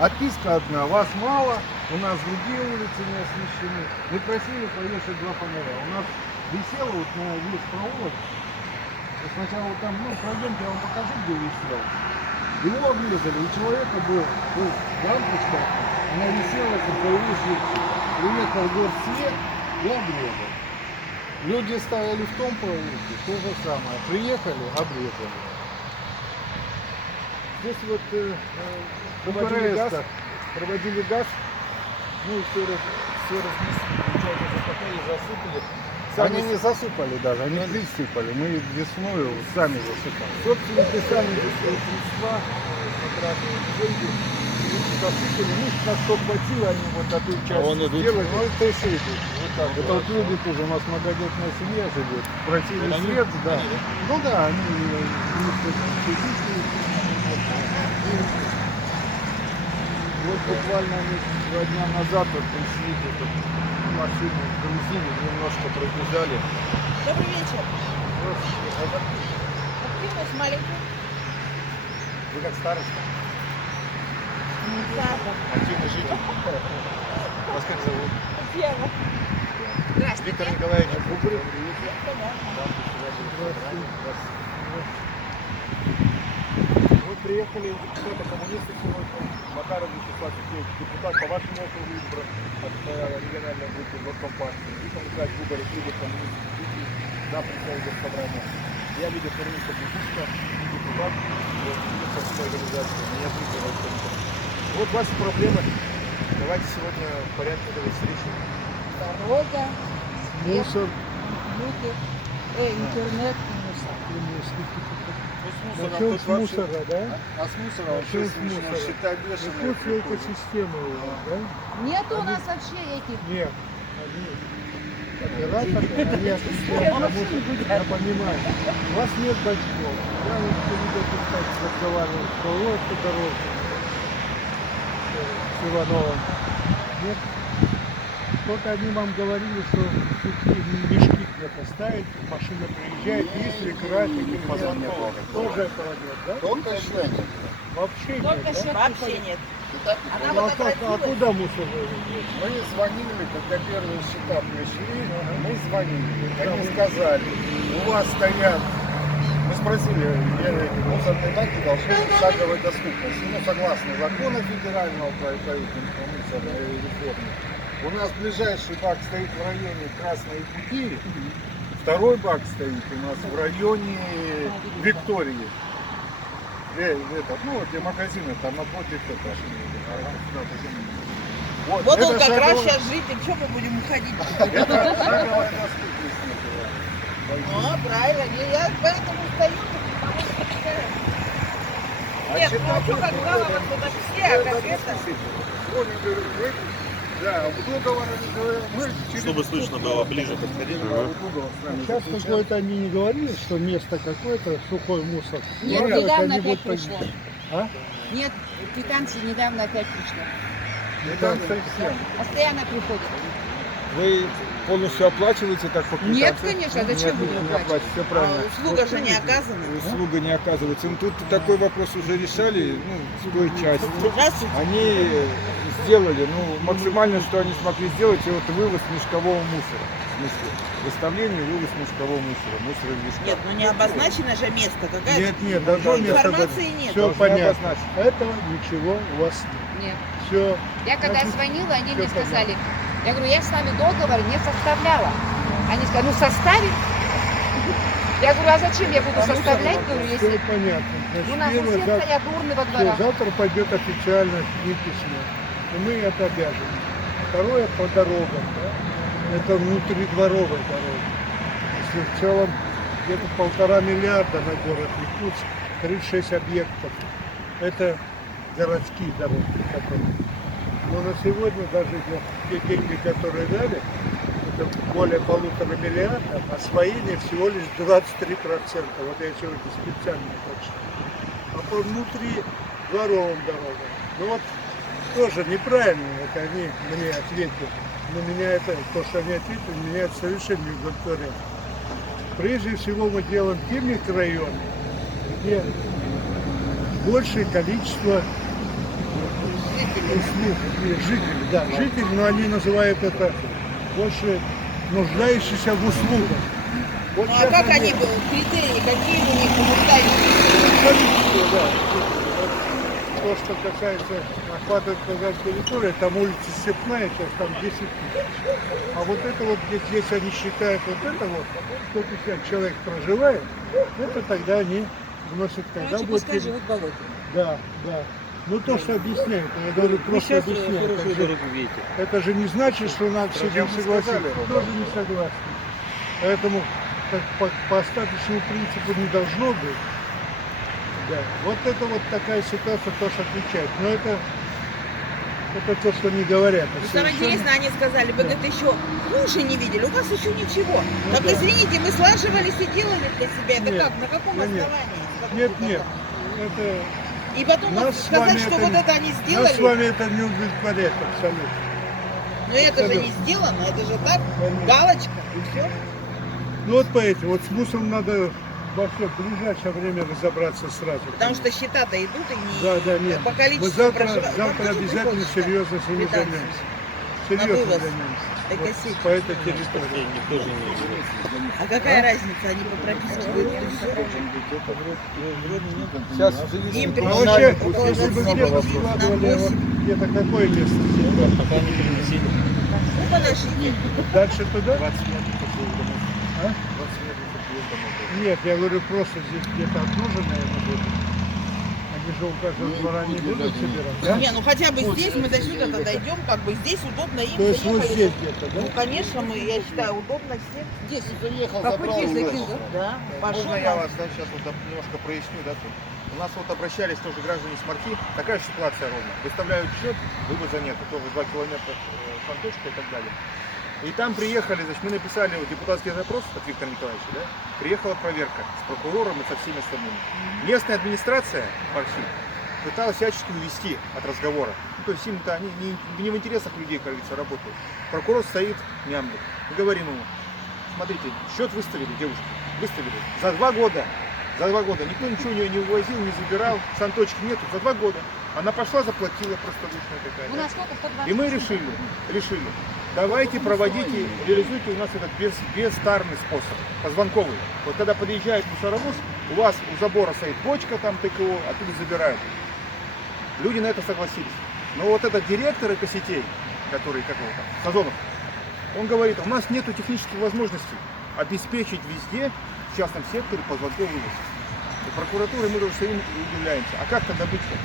Отписка одна, вас мало, у нас другие улицы не освещены. Мы просили повешать 2 фонаря. У нас висело вот на весь провод. Сначала вот там, ну, пройдемте, я вам покажу, где висел. Его обрезали, у человека был лампочка, она висела, как появился, приехал горсвет и обрезал. Люди стояли в том проводе, то же самое. Приехали, обрезали. Здесь вот проводили газ, ну и все разнесли, получается, закопали, засыпали. Они не засыпали даже, они присыпали. Мы весной сами засыпали. Собственники сами за свои средства, потратили деньги, засыпали. Ну, на что хватило, они вот эту часть сделали. Ну это и свет. Вот так. Это вот люди тоже, у нас многодетная семья живет. Просили свет, да. Ну да, они вот буквально они 2 дня назад вот пришли, тут машину грузили, немножко пробежали. Добрый вечер. Активность маленькая. Вы как староста? Да. Активный житель. Вас как зовут? Ева. Здравствуйте. Виктор Николаевич. Мы приехали, это коммунисты сегодня. Макаров Вячеслав Сергеевич, депутат по вашему округу избран от региональной группы Госкомпартии. Виктор Николаевич Губарев, лидер коммунистов, за представитель собрания. Я лидер коммунистов Бутушка, депутат, лидер организации. Меня призвали комитет. Вот ваши проблемы. Давайте сегодня в порядке этой встречи. Дорога, мусор. люди, интернет и мусор. Начнем с мусора, да? А с мусором вообще Начнем с мусора. счета бешеные. Тут все экосистемы у вас, да? Нет у нас вообще этих. Нет. Операторы, они осуществляют работу, я понимаю. У вас нет бачков. Я вот не разговаривал, что у вас по дороге с Ивановым. Нет? Только они вам говорили, что мешки где-то ставить, машина приезжает, если графики, тоже этого нет, да? Только счет. Вообще нет, Только да? счет вообще нет. Она Ну, вот а отразилась. куда мусор вывезли? Мы звонили, когда первые счета пришли, мы звонили. Они сказали, у вас стоят, мы спросили, мусорные баки должны быть шаговой доступности. Ну, согласно закону федерального по мусорной реформе. У нас ближайший бак стоит в районе Красной Пути, второй бак стоит у нас в районе Виктории. Ну, где магазины, там напротив это. Вот он это как раз шаговая- сейчас житель, что мы будем уходить? Это шаговая доступность. Правильно, я поэтому стою, потому что... Нет, ну а что как жаловаться на все, а как это? Да, в договоре мы через... Чтобы слышно было, ближе подходить. Сейчас какое-то они не говорили, что место какое-то, сухой мусор. Нет, Говорят, недавно они опять будут пришло. А? Нет, квитанции недавно опять пришло. Квитанция всем. Постоянно приходит. Вы полностью оплачиваете так по квитанции? Нет, конечно, зачем Нет, будем не оплачивать, все правильно. Услуга же не оказана. Услуга не оказывается. Ну, тут такой вопрос уже решали, ну, с той части. Здравствуйте. Они сделали, ну, максимально, что они смогли сделать, это вот вывоз мешкового мусора. В смысле, выставление, вывоз мешкового мусора, мусора в мешках. Нет, ну не обозначено же место. Какая Нет, должно место информации быть. нет. Все Должны понятно. обозначить. Этого ничего у вас нет. Нет. Все. Я когда Значит, звонила, они всё мне понятно. сказали, я говорю, я с вами договор не составляла. Они сказали, ну составить? Я говорю, а зачем я буду составлять, говорю, Все если понятно. у нас у всех стоят урны во Все, дворах. завтра пойдет официально письмо. И мы это обязаны. Второе по дорогам. Да? Это внутридворовая дорога. Если в целом где-то 1,5 миллиарда на город Якутск, 36 объектов. Это городские дороги. Которые. Но на сегодня даже те деньги, которые дали, это более 1,5 миллиарда, освоение всего лишь 23%. Вот я сегодня специально прочитал. А по внутри дворовым дорогам. Ну вот тоже неправильно, это они мне ответили. Но меня это, то, что они ответили, меня это совершенно не удовлетворяет. Прежде всего мы делаем те микрорайоны, где большее количество услуг, жители, да, жители, но они называют это больше нуждающиеся в услугах. Вот Ну а сейчас как они были? Критерии какие у них нуждающиеся? Количество, да. То, что касается охвата казахской территории, там улица Степная, сейчас там 10 тысяч. А вот это вот, где здесь они считают, вот это вот, 150 человек проживает, это тогда они вносят, когда будет... болото. Да, да. Ну то, что объясняют, я говорю, просто объясняю. Это же не значит, что надо с этим согласиться. Тоже не согласен. Поэтому как по остаточному принципу не должно быть. Да. Вот это вот такая ситуация тоже отличает. Но это то, что не говорят. Ну, самое интересное, они сказали, вы, говорит, еще хуже не видели, у вас еще ничего. Ну, так да. извините, мы слаживались и делали для себя. Это Нет, как? На каком да нет. основании? Нет, нет. Это, И потом вот нас с сказать, вами что это вот не- это они нас с сделали, вами это не удовлетворяет абсолютно. но это же абсолютно. не сделано, это же так, Конечно. галочка, и все. Ну вот поэтому, вот с мусором надо вообще в ближайшее время разобраться сразу. Потому что счета-то идут и не Да, да, нет. по количеству Мы завтра проживающих. завтра Там тоже обязательно приходится серьезно с ними квитанции. займемся. На Серьезно вывоз. займемся. Вот Экосеть. по этой территории. Никто же не знает. А какая разница, они по прописке будут и все. Сейчас Им А пришло вообще, около если бы 20 где-то тысяч, нам складывали, 8. вот где-то какое место? Пока не приносили. Ну, подождите. Дальше туда? 20 метров от твоих домов. А? 20 метров от твоих домов. Нет, я говорю, просто здесь где-то окружено, наверное, будет. Они же у каждого двора не будут собирать, да? Не, ну хотя бы здесь мы до сюда дойдем, как бы здесь удобно им То есть вот заехали. здесь где-то, да? Ну, конечно, мы, я считаю, удобно всем. Здесь заехал, По забрал. пути и закинул, вывез. да? Пошел. Можно я вас сейчас немножко проясню, да? Тут? У нас вот обращались тоже граждане с Марки, такая же ситуация ровно. Выставляют счет, вывоза нет, тоже 2 километра фанточка и так далее. И там приехали, значит, мы написали депутатский запрос от Виктора Николаевича, да? Приехала проверка с прокурором и со всеми остальными. Местная администрация Парси пыталась всячески увести от разговора. Ну, то есть им-то они не в интересах людей, как говорится, работают. Прокурор стоит, мямлит. Мы говорим ему, смотрите, счет выставили, девушки, выставили. За 2 года. За 2 года. Никто ничего у нее не увозил, не забирал, санточки нету. За 2 года. Она пошла, заплатила, простодушная такая. У да. нас сколько? 120? И мы решили, давайте проводите, реализуйте у нас этот бестарный способ, позвонковый. Вот когда подъезжает мусоровоз, у вас у забора стоит бочка, там ТКО, оттуда забирают. Люди на это согласились. Но вот этот директор экосетей, который, как его там, Сазонов, он говорит, у нас нет технических возможностей обеспечить везде, в частном секторе, позвонковый вывоз. И прокуратура, мы тоже стоим и удивляемся. А как тогда быть-то?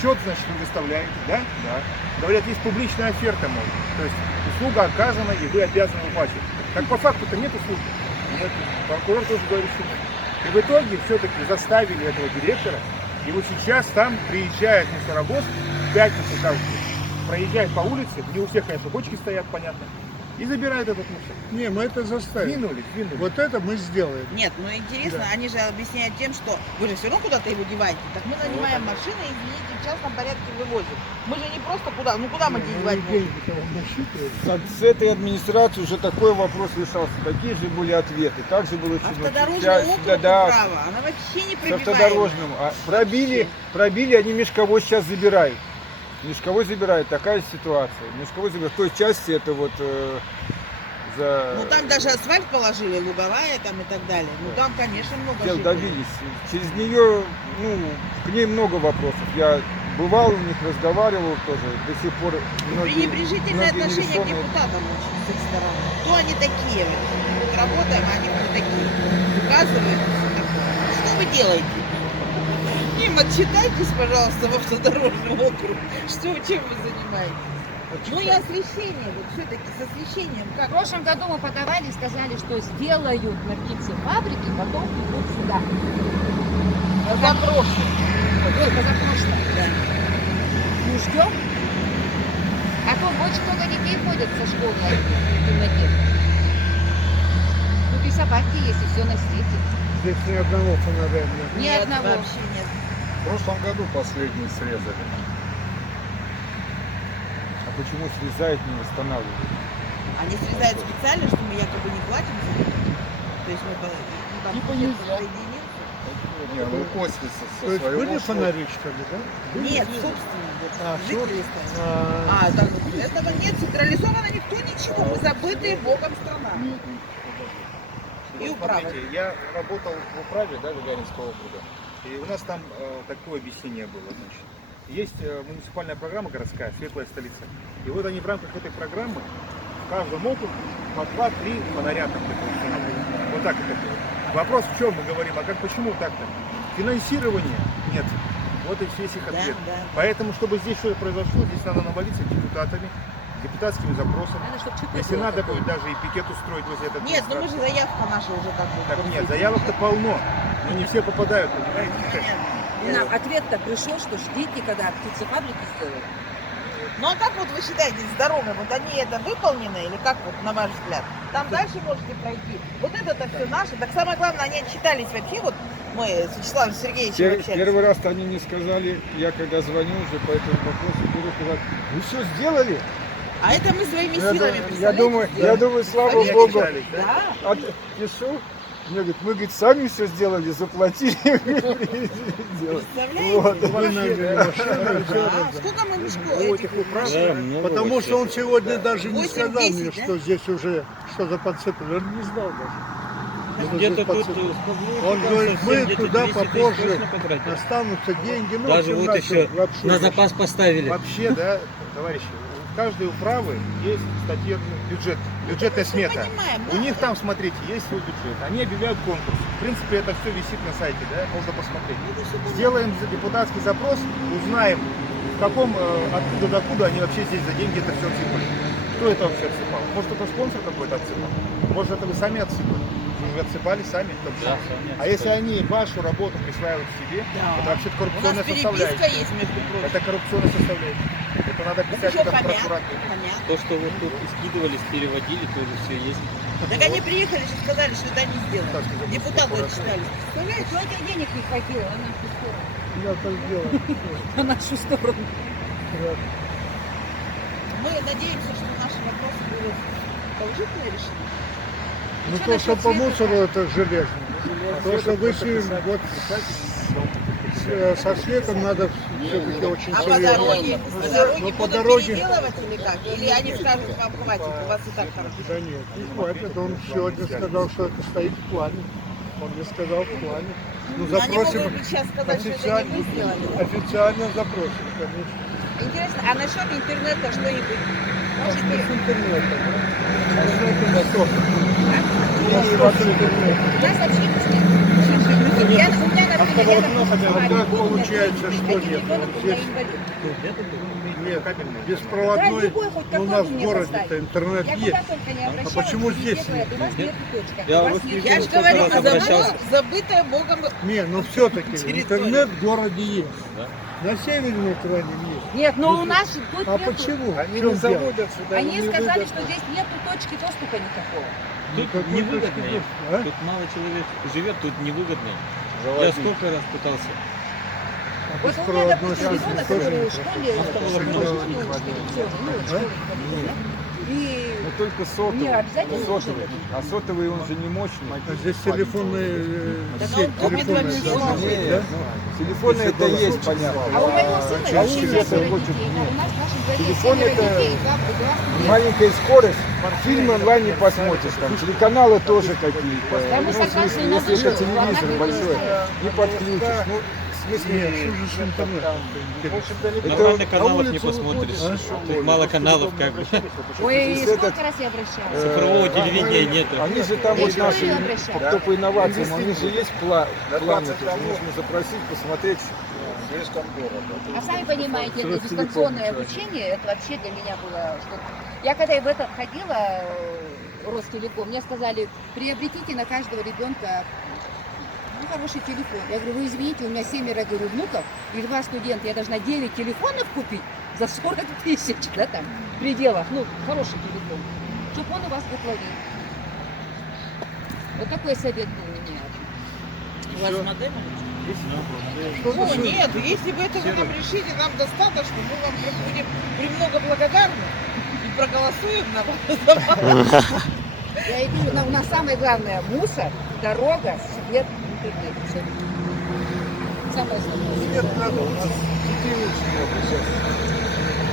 Счет, значит, вы выставляете, да? Да. Говорят, есть публичная оферта, мол. То есть услуга оказана, и вы обязаны выплачивать. Так по факту-то нет услуги. Нет. Прокурор тоже говорит, что нет. И в итоге все-таки заставили этого директора, и вот сейчас там приезжает мусоровоз, в пятницу, кажется, проезжает по улице, не у всех, конечно, бочки стоят, понятно, и забирает этот мусор. Не, мы это заставим. Двинули. Вот это мы сделаем. Нет, ну интересно, Да. они же объясняют тем, что вы же все равно куда-то его деваете. Так мы нанимаем машины и, извините, в частном порядке вывозим. Мы же не просто куда, ну куда мы девать будем? Деньги-то вам насчитывают. С этой администрацией уже такой вопрос решался. Такие же были ответы. Также было чиновники. Автодорожный округ право, она вообще не с пробиваемая. автодорожным. А пробили, они мешковой сейчас забирают. Мешковой забирает, такая ситуация. Мешковой забирает. В той части это вот за... Ну там даже асфальт положили, луговая там и так далее. Ну там, конечно, много дел жителей. добились. Через нее, ну, к ней много вопросов. Я бывал у них, разговаривал тоже. До сих пор многие, Пренебрежительное многие отношение к нерешенные. депутатам очень с их стороны. Кто они такие? Вот работаем, а они кто такие? Указывают, все такое. Что вы делаете? Им отчитайтесь, пожалуйста, в автодорожный округ. Чем вы занимаетесь? Ну и освещение, вот все-таки с освещением В как? прошлом году мы подавали и сказали, что сделают на птицефабрике, потом идут сюда. Позапрошлый. Позапрошлое. Да. Ну, ждем. А то очень много детей ходят со школы в темноте. Тут и собаки есть, и все на свете. Здесь ни одного фонаря нет. Ни Нет, одного. вообще нет. В прошлом году последний срезали. А почему срезают, не восстанавливают? Они срезают специально, что мы якобы не платим за это. То есть мы ну, там Типа нет нельзя. единицы. Не, ну косвенно со То есть своего были шока. фонари, что ли, да? Нет, собственно, А, жители А, этого нет, централизовано никто ничего, мы забытые Богом страна. И управа. Смотрите, я работал в управе, да, Гагаринского округа, и у нас там такое объяснение было, значит. Есть муниципальная программа городская «Светлая столица». И вот они в рамках этой программы в каждом округе по 2-3 фонаря там где-то установили. Вот так это было. Вопрос в чем мы говорим, а как почему так-то? Финансирования нет. Вот и весь их ответ. Да. Поэтому, чтобы здесь что-то произошло, здесь надо навалиться депутатами, депутатскими запросами. Если надо будет даже и пикет устроить возле этого. Нет, ну мы же заявка наша уже как бы. Так нет, заявок-то полно, но не все попадают, понимаете? Нам ответ-то пришел, что ждите, когда птицефабрики сделают. Ну а как вот вы считаете с дорогой, вот они это выполнены или как вот на ваш взгляд? Там дальше можете пройти. Вот это-то все наше. Так самое главное, они отчитались вообще, вот мы с Вячеславом Сергеевичем общались. Первый раз они не сказали, я когда звоню уже по этому вопросу, первый сказали, вы все сделали? А это мы своими силами, Я представляете, думаю, слава Они Богу. отчитались, да? Да. Пишу, мне говорит, мы говорит, сами все сделали, заплатили. сделали. Представляете? Вот. вы наняли машину и всё Да. это. Сколько мы У мешков? этих управ, Да, много Потому вообще. что он сегодня даже не 8-10, сказал мне, да? что здесь уже что-то подсыпали. Он не знал даже. что Где-то здесь тут подсыпали. ну, Он там говорит, совсем мы где-то туда 200 тысяч попозже точно потратили. останутся деньги. Ну, в Даже общем, вот начал еще лапшу на вешать. запас поставили. вообще, да, товарищи, у каждой управы есть статья, бюджет, бюджетная смета. Понимаем, У да. них там, смотрите, есть свой бюджет. Они объявляют конкурс. В принципе, это все висит на сайте, да, можно посмотреть. Сделаем депутатский запрос, узнаем, в каком, откуда докуда они вообще здесь за деньги это все отсыпали. Кто это вообще отсыпал? Может, это спонсор какой-то отсыпал? Может, это вы сами отсыпали? Вы отсыпали сами? в том числе? Да, сами А если отсыпали. они вашу работу присваивают себе, Да. это вообще У нас коррупционная переписка составляющая. есть, между прочим. Это коррупционная составляющая. Это надо Ну, писать всё это в понятно, прокуратуру. понятно. То, что вот тут скидывались, переводили, тоже все есть. Так они приехали, что сказали, что это не сделано. Так сказать, Депутаты прокуратура. отчитались. Представляете? У этих денег не хватило на нашу сторону. Я так сделал. На нашу сторону. Мы надеемся, что наши вопросы будут положительное решение. Ну Что то, насчет что по света? мусору, это железно. А то, что вышли вот со светом, надо все-таки очень А по серьезно. дороге, Ну, по будут дороге- переделывать или как? Или они скажут, вам хватит, у вас и так хорошо. Да нет, не хватит. Он сегодня сказал, что это стоит в плане. Он мне сказал в плане. Ну, Они могут запросим бы сейчас сказать, что это не мы сделали. да? официально запросим, конечно. Интересно, а насчет интернета что-нибудь? Может быть, С интернета, да? А что это за то? у нас вообще нет. У меня, например, А как получается, что нет? ребенок у меня Здесь инвалид. нет, Да, беспроводной, любой, хоть ну, у какой нас вы в мне городе-то поставите. интернет Я есть. куда только не обращалась. почему везде здесь говорят, нет? у вас нет точка. Я у вас вот нет. Я же Сколько говорю, раз обращался? забытая Богом. Не, но все-таки Территория. интернет в городе есть. Да. На северном крайне есть. Нет, но у нас тут А нету. почему? Они В чем не дело? заводят сюда. Они не сказали, выгодно. что здесь нету точки доступа никакого. Тут Никакой невыгодно точки им. доступа, а? Тут мало человек живет, тут невыгодно им. Я Заводить. сколько раз пытался. Вот у меня, Беспроводной допустим, связи ребенок, тоже который в нет. школе, и Но только сотовый. Не, обязательно Сотовый. нужен. А сотовый он же не мощный. А здесь телефонная Так сеть, он купит телефонная вообще должна быть, Нет, да? ну, телефоны это есть, понятно. А у моего сына через вообще это семеро хочет, детей. нет. У нас в нашем дворе Телефон семеро это детей, два прекрасных. Маленькая скорость, фильмы онлайн не посмотришь, там телеканалы тоже какие-то. Да, мы Ну, в согласны, смысле, на если это вышку, телевизор однако большой, не не подключишь. Ну, в смысле, Нет, что же с интернетом? Нормально на каналов не улицу посмотришь. выходишь, Тут мало каналов как бы. Ой, Если сколько этот, раз я обращалась? Цифрового телевидения нету. Они же там Я вот же говорю, наши обращаюсь. кто по инновациям, они же есть планы, тут нужно запросить, посмотреть. Слишком дорого. А сами понимаете, это дистанционное обучение, это вообще для меня было что-то. Я когда в это входила, Ростелеком, мне сказали, приобретите на каждого ребенка хороший телефон. Я говорю, вы извините, у меня 7 говорю, внуков и 2 студента, я должна 9 телефонов купить за 40 тысяч, да, там, в пределах, ну, хороший телефон, чтобы он у вас выплатил. Вот такой совет был у меня. У вас модель? Что Ну за нет, если вы это вы нам решите, нам достаточно, мы вам будем премного благодарны и проголосуем на вас. Я и говорю, у нас самое главное мусор, дорога, свет, перекрыты. Всё. Самое основное. Нет, надо, у нас детей очень много сейчас.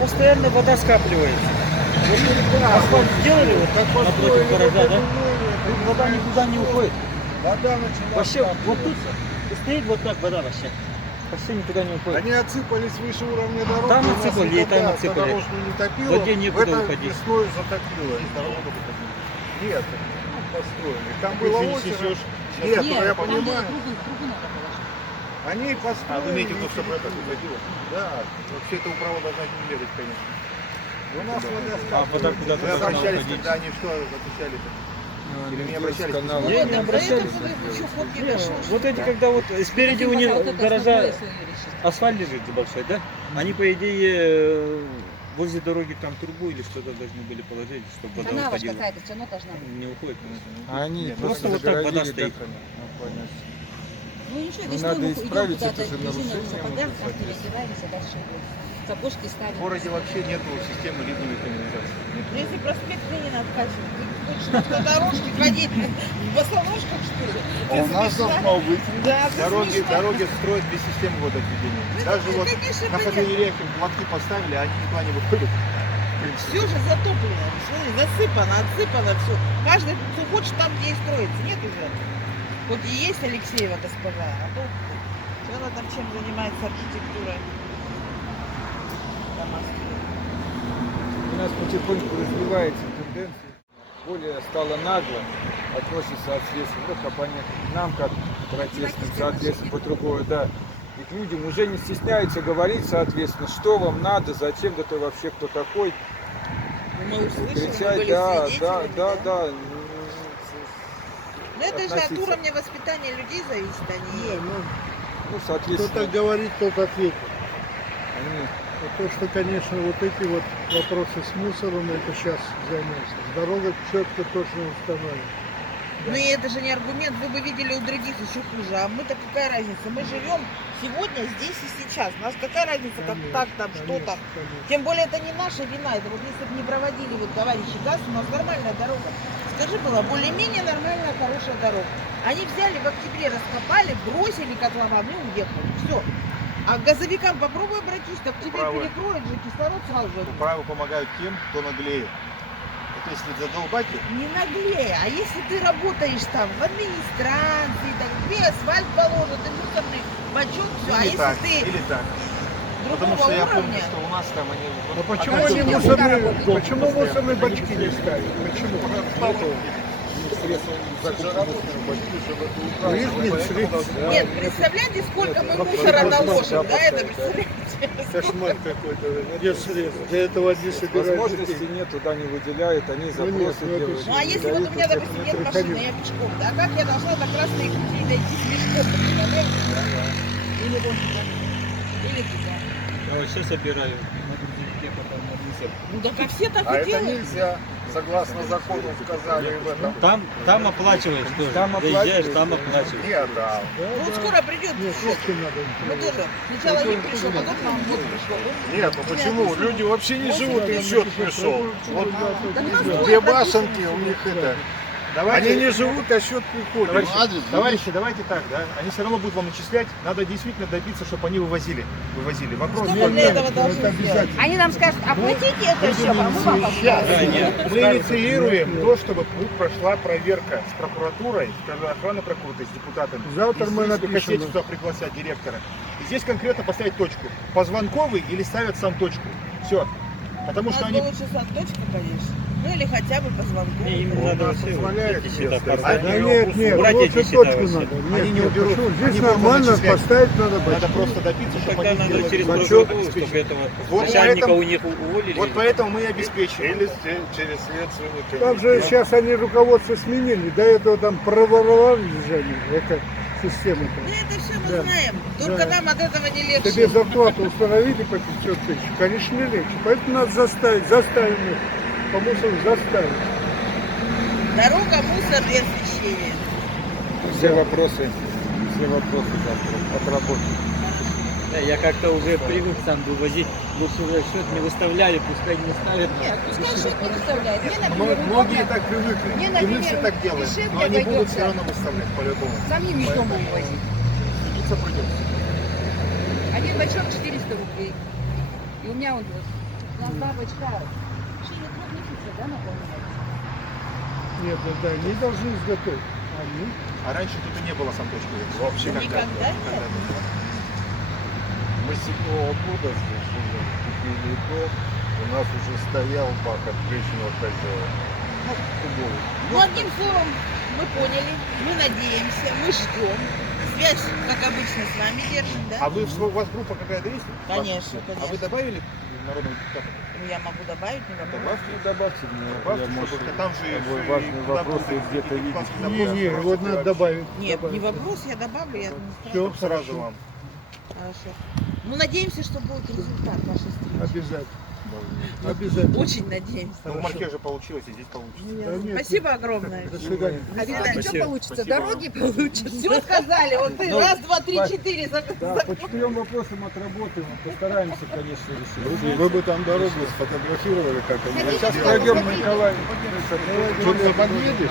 Постоянно вода скапливается. Асфальт сделали вот так напротив гаража, да? Тут вода никуда не уходит. Вода начала. Вообще, вот тут стоит вот так вода вообще. Почти никуда не уходит. Они отсыпались выше уровня дороги. Там у нас отсыпали, и никогда там отсыпали. дорожку не топило. Воде некуда в этом уходить. весной затопило. Нет, ну, построили. Там было озеро. Нет, ну я там понимаю. кругы надо было. Они построили. А вы имеете в виду, чтобы это уходило? Да. Вообще это управа должна не бегать, конечно. У нас вода А вода куда-то Вы должна обращались, уходить. когда они что отвечали-то? Или не обращались? Канал. Не, не обращались. Вот эти, когда вот спереди у них Вот это гаража основное свое решение. асфальт лежит большой, да? Они, по идее, возле дороги там трубу или что-то должны были положить, чтобы вода Канава ж уходила. какая-то, все равно должна быть. Не уходит, конечно. А они Нет, просто просто вот так вода загородили, стоит. да, канал? Ну, понятно. Ну ничего, Ну, весной надо мы исправить идем это куда-то, же резиновые нарушение, сапога, вот, как не раздеваемся, дальше идем. Сапожки ставим. В городе вообще нету системы ливневой канализации. Ну, если проспект Ленина откачивать, ты хочешь на автодорожке ходить в босоножках, что ли? А у нас должно быть. Да, Дороги строят без системы водоотведения. Даже вот конечно, на понятно. ходовых лотки поставили, а они никуда не выходят. Все же затоплено, смотри, засыпано, отсыпано все. Каждый, кто хочет, там, где и строится. Нет уже. Вот и есть Алексеева госпожа, а то что она там чем занимается архитектурой. У нас потихоньку развивается тенденция, более стало нагло относится ответственно, ну, как понятно, к нам, как протестным, соответственно, по-другому, да. И к людям уже не стесняются говорить, соответственно, что вам надо, зачем, да ты вообще кто такой. Ну, мы услышали, мы Кричать, были да, свидетелями, да. Но это же от относиться. уровня воспитания людей зависит, а не... Ну, Кто соответственно, так говорит, тот ответит. они А то, что, конечно, вот эти вот вопросы с мусором, это сейчас займется. Дорога четко, точно установлена. Ну и это же не аргумент, вы бы видели у других еще хуже. А мы-то какая разница? Мы живем сегодня, здесь и сейчас. У нас какая разница, как так там, что там. Тем более это не наша вина. Это вот если бы не проводили вот товарищи ГАЗ, у нас нормальная дорога. Скажи, была более-менее нормальная, хорошая дорога. Они взяли в октябре, раскопали, бросили котлован и уехали. Все. А к газовикам попробуй обратись, так тебе Управы. перекроют же кислород сразу же. Управы помогают тем, кто наглеет. Вот если задолбать их, Не наглее, а если ты работаешь там в администрации, так, тебе асфальт положат, и мусорный бачок, все. А или если так, ты или так. Потому другого что я помню, уровня, что у нас там они... А почему Оказывается, они я мусорные, работаю. почему мусорные бачки не ставят? Почему? средства закупки У них нет средств. нет, представляете, сколько мы мусора наложим, да, это представляете? Кошмар какой-то. Где средств? Для этого одни собирают возможности детей. нет, туда не выделяют, они нет, запросы ну это делают. ж- Ну а если вот у меня, допустим, нет метров машины, ходил. я пешком, да, как я должна до Красной Пути дойти пешком, представляете? Или вон туда, или туда. Я вообще собираю на грузовике, потом на мусор. Ну так а все так А и это делают. нельзя. Согласно закону сказали в этом. Там оплачиваешь тоже. Там Доезжаешь, оплачиваешь, там да. оплачиваешь. Я дал. Да, Ну да. скоро придет Нет, счет. сутки надо. Мы тоже. Сначала им пришел, потом нам вот пришло. Нет, ну почему? Люди вообще не живут, им счет пришел. Вот Так у нас две двое башенки у них это. Давайте, Они не живут, а счет приходит. товарищи, давайте так, да? Они все равно будут вам начислять. Надо действительно добиться, чтобы они вывозили. Вопрос Что только- мы для этого должны это сделать? обязательно. Они нам скажут, оплатите это все, а мы вам Сейчас оплатим. мы инициируем то, чтобы прошла проверка с прокуратурой, с охраной прокуратуры, с депутатами. Завтра И мы здесь вы напишем. хотите туда пригласять директора. И здесь конкретно поставить точку. Позвонковый или ставят сам точку. Все. Потому что Надо они... лучше сам точка, конечно. Ну или хотя бы по звонку. Не, им надо вообще позволяет эти счета без- поставить. Да нет, нет, Убрать лучше эти счета точку вообще. надо. Они Нет, не нет, уберут. почему? Они Здесь будут нормально начислять. поставить надо Надо бачки. просто добиться, чтобы Тогда они надо сделали. через Бачок прокуратуру, обеспечить. чтобы этого Вот начальника поэтому- у них уволили. Вот поэтому мы и обеспечиваем. Или через следственный Там же комитет. сейчас они руководство сменили. До этого там проворовали же они, эта система. Да это все мы Да. знаем. Только Да. нам от этого не легче. Тебе зарплату установили по 500 тысяч, конечно, не легче. Поэтому надо заставим их. По мусору заставим. Дорога, мусор и освещение. Все вопросы завтра отработают. Да, я как-то уже привык сам вывозить. Лучше в расчет не выставляли, пускай не ставят. Нет, пускай счет не выставляет. Мне, например, Многие удобно так привыкли. Мне, И мы например, все так делаем. дешевле Но они будут все обойдется. равно выставлять по-любому. самим из дома увозить. Судиться придется. Один бачок 400 рублей. И у меня он вот. У нас два бачка. В течение 3 месяцев, да, наполняется? Нет, да, они должны изготовить. Они. А раньше тут и не было самточки. Вообще Никогда нет. Мы 7-го года здесь живем, купили дом, у нас уже стоял бак от прежнего хозяина. Ну, кубовый. Ну, одним словом, мы поняли, мы надеемся, мы ждем. Связь, как обычно, с вами держим, да? А у вас группа какая-то есть? Конечно, А вы конечно. добавили народного депутата? Ну, я могу добавить, не могу. Добавьте мне, Добавьте, я, может, чтобы там же такой и важный куда вопрос будет где-то видеть. депутатский Не, запрос, не, спросите вот надо вообще. добавить. Нет, добавить. не вопрос, я добавлю, я думаю, Всё, Сразу хорошо. вам. Хорошо. Ну, надеемся, что будет результат вашей встречи. Обязательно. Обязательно. Очень надеемся. Ну, в Маркеже получилось, и здесь получится. Да нет, Спасибо огромное. До свидания. А видно, что получится? Спасибо Дороги получатся. Все сказали, вот ты Ну, раз, два, три, спасибо. четыре. Да, по 4 вопросам отработаем, постараемся, конечно, решить. Вы бы там дорогу сфотографировали, как они. Хотите, Сейчас чтобы пройдем, посмотреть? Николай. Что ты подъедешь?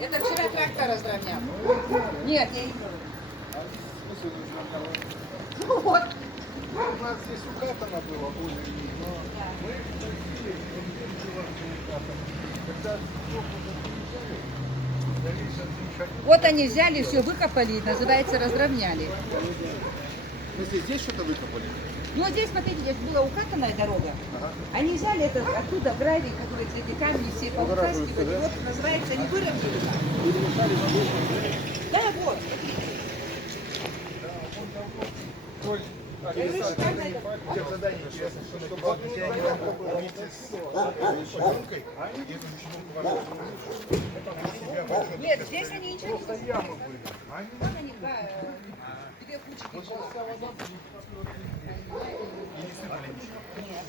Это вчера трактор разровнял. Нет, я не Ну вот. У нас здесь укатано было более-менее, но мы когда Вот они взяли, все выкопали, называется разровняли. В смысле, здесь что-то выкопали? Ну вот здесь, смотрите, здесь была укатанная дорога. Они взяли это оттуда гравий, как говорится, эти камни все повытаскивали. Вот называется, они выровняли. Да, вот. Всем задание интересно, чтобы вот эти они вместе с шагункой, и эту шагунку Нет, здесь они ничего не ямы были. Вот они, да, две кучки. Нет.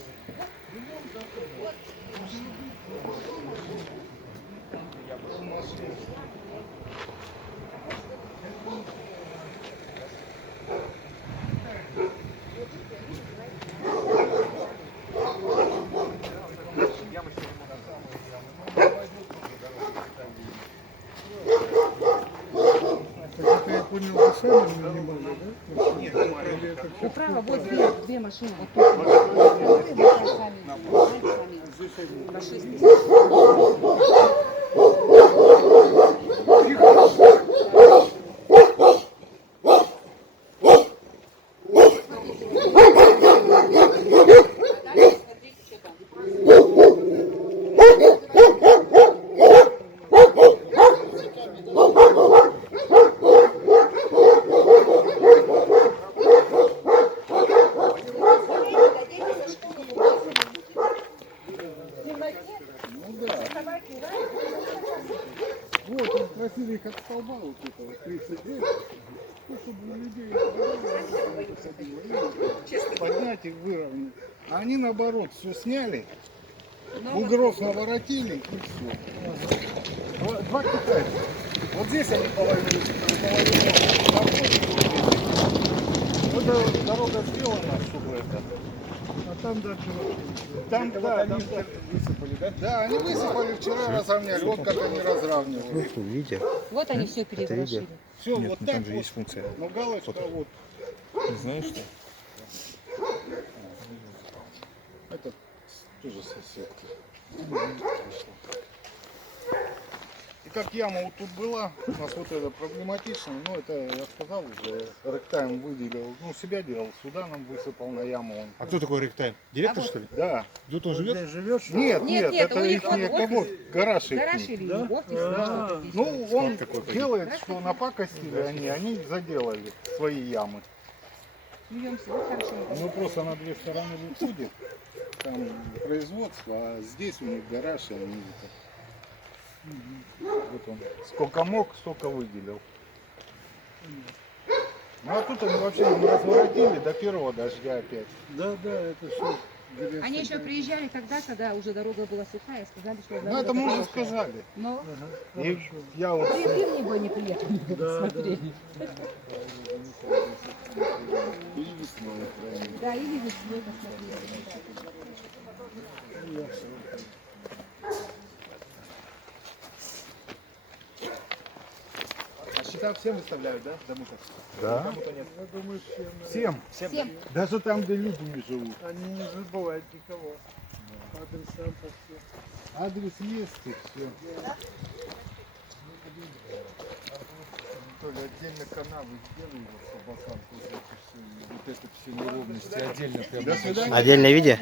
Как я понял, вы сами нанимали, да? Нет, Управа, вот две машины, вот тут. Вот и вот сами, фашисты. Вот, он просили их от столба вот это вот 39, ну, чтобы у людей поднять и выровнять. А они наоборот все сняли, бугров наворотили и все. Два китайца. Вот здесь они половину. Вот дорога сделана, чтобы это. А там дальше. Там, да, там высыпали, да? Да, они высыпали, вчера разровняли. Вот как они разравнивали. Вот они все переворошили. Все, вот так вот. Есть функция. Но галочка вот. Не знаешь что? Это тоже соседки. И как яма вот тут была, у нас вот это проблематично, но это я сказал уже, Ректайм выделил, ну себя делал, сюда нам высыпал на яму он. А кто такой Ректайм? Директор, что ли? Да. Тут он живет? Нет, Нет, нет, у это них их вот не офис. кого, гараж их. Гараж или офис, что-то здесь. Ну, он какой-то. делает, что напакостили они заделали свои ямы. Смеемся, вот хорошо. Ну просто на две стороны выходит. там производство, а здесь у них гараж, и они Вот он. Сколько мог, столько выделил. Ну а тут они вообще мы разворотили до первого дождя опять. Да, это все. Они еще приезжали тогда, когда уже дорога была сухая, сказали, что Ну дорога это мы уже хорошая. сказали. Но И я вот и вы в него не приехали, смотрели. или весной, правильно. Да, или весной посмотрели. А счета всем выставляют, да? За мусор? да. Кому-то нет. Я думаю, Всем. Всем. Даже там, где люди не живут. они не забывают никого. Адресам по всем. Адрес есть и все. То ли отдельно канавы сделали вот собаканку, вот это все неровности отдельно прям. Отдельное видео?